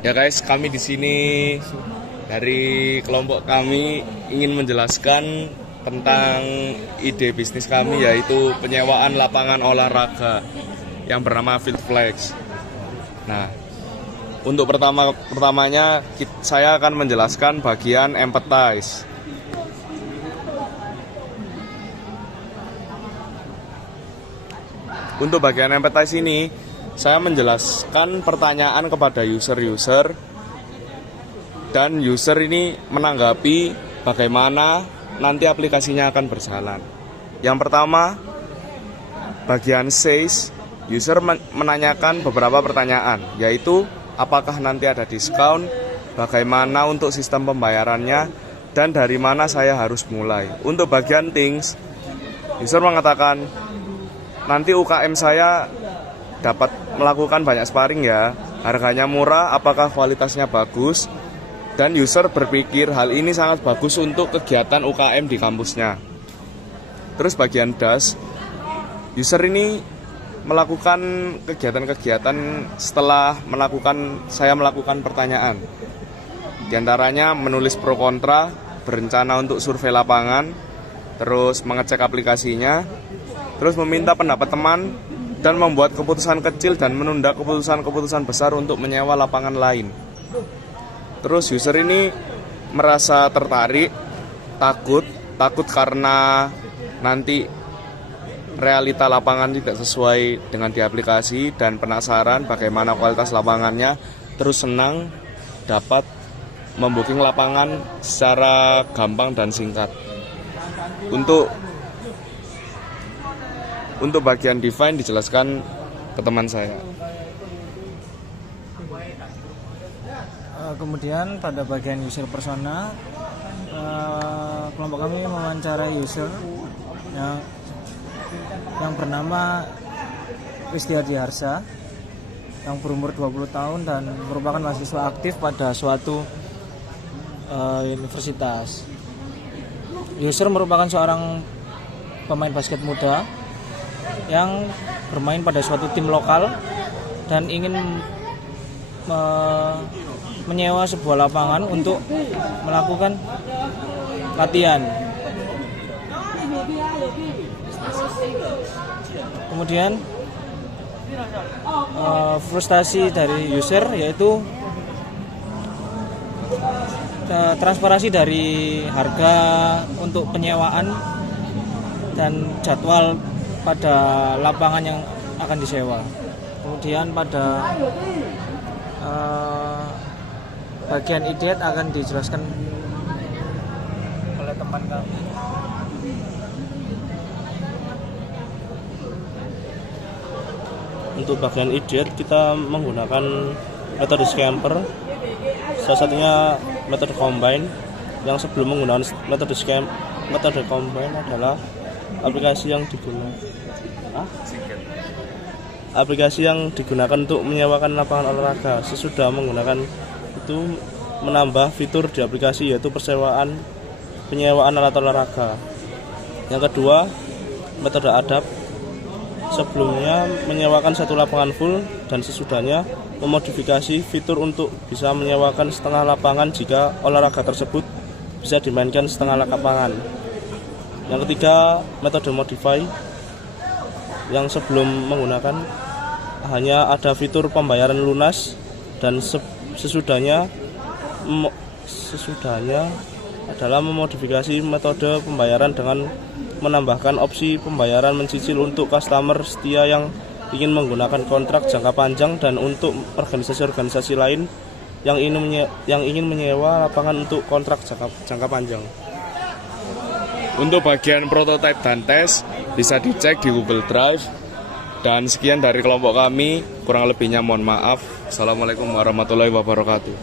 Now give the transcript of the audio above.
Ya guys, kami di sini dari kelompok kami ingin menjelaskan tentang ide bisnis kami, yaitu penyewaan lapangan olahraga yang bernama Fitflex. Nah, untuk pertamanya saya akan menjelaskan bagian empathize. Untuk bagian empathize ini, saya menjelaskan pertanyaan kepada user-user, dan user ini menanggapi bagaimana nanti aplikasinya akan berjalan. Yang pertama, bagian sales, user menanyakan beberapa pertanyaan, yaitu apakah nanti ada diskon, bagaimana untuk sistem pembayarannya, dan dari mana saya harus mulai. Untuk bagian things, user mengatakan, nanti UKM saya dapat melakukan banyak sparring ya, harganya murah, apakah kualitasnya bagus, dan user berpikir hal ini sangat bagus untuk kegiatan UKM di kampusnya. Terus bagian das, user ini melakukan kegiatan-kegiatan setelah saya melakukan pertanyaan. Di antaranya menulis pro kontra, berencana untuk survei lapangan, terus mengecek aplikasinya, terus meminta pendapat teman, dan membuat keputusan kecil dan menunda keputusan-keputusan besar untuk menyewa lapangan lain. Terus user ini merasa tertarik, takut karena nanti realita lapangan tidak sesuai dengan di aplikasi, dan penasaran bagaimana kualitas lapangannya, terus senang dapat membooking lapangan secara gampang dan singkat. Untuk bagian define dijelaskan ke teman saya. Kemudian pada bagian user persona, kelompok kami mewawancarai user yang bernama Kristiadi Harsa, yang berumur 20 tahun dan merupakan mahasiswa aktif pada suatu universitas. User merupakan seorang pemain basket muda yang bermain pada suatu tim lokal dan ingin menyewa sebuah lapangan untuk melakukan latihan. Kemudian frustasi dari user yaitu transparansi dari harga untuk penyewaan dan jadwal pada lapangan yang akan disewa. Kemudian pada bagian idiot akan dijelaskan oleh teman kami. Untuk bagian idiot kita menggunakan metode scamper, salah satunya metode combine. Yang sebelum menggunakan metode combine adalah aplikasi yang digunakan untuk menyewakan lapangan olahraga. Sesudah menggunakan itu menambah fitur di aplikasi, yaitu penyewaan alat olahraga. Yang kedua, metode adapt. Sebelumnya menyewakan satu lapangan full, dan sesudahnya memodifikasi fitur untuk bisa menyewakan setengah lapangan jika olahraga tersebut bisa dimainkan setengah lapangan. Yang ketiga, metode modify, yang sebelum menggunakan hanya ada fitur pembayaran lunas, dan sesudahnya adalah memodifikasi metode pembayaran dengan menambahkan opsi pembayaran mencicil untuk customer setia yang ingin menggunakan kontrak jangka panjang, dan untuk organisasi-organisasi lain yang ingin menyewa lapangan untuk kontrak jangka panjang. Untuk bagian prototype dan tes bisa dicek di Google Drive. Dan sekian dari kelompok kami, kurang lebihnya mohon maaf. Assalamualaikum warahmatullahi wabarakatuh.